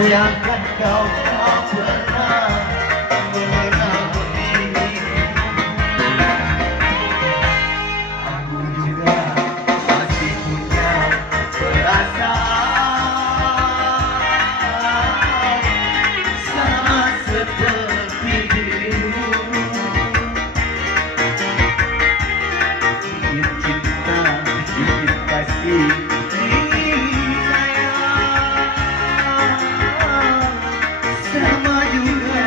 Sedangkan kau tak pernah mengenal diri. Aku juga masih punya perasaan sama seperti dirimu. Ingin cinta, ingin kasih, ingin sayang, sama juga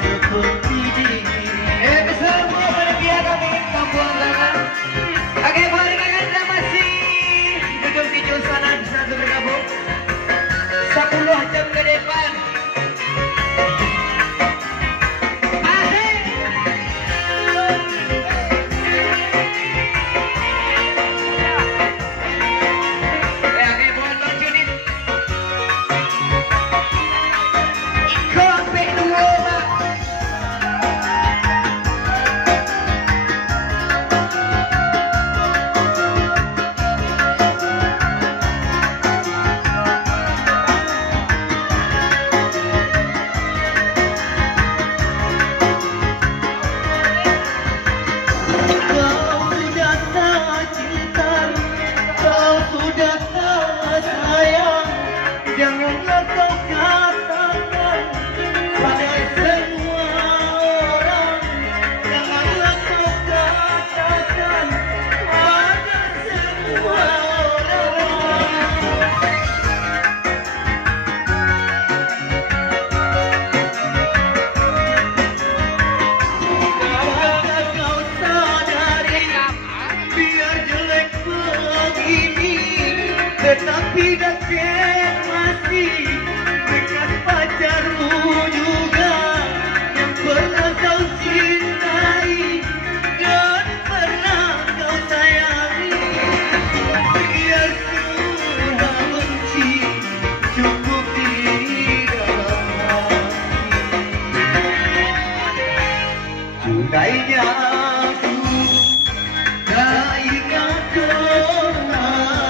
seperti diri. Kesemua pada pihak kami kampung Galang. Oke, mari kita masih duduk di jauh sana bisa bergabung 10 jam ke depan. Janganlah kau katakan pada semua orang. Janganlah kau katakan pada semua orang. Apakah kau sadari biar jelek begini tetapi Dajen masih bekas pacarmu juga yang pernah kau cintai dan pernah kau sayangi. Biar semua benci cukup di dalam hati. Cukainya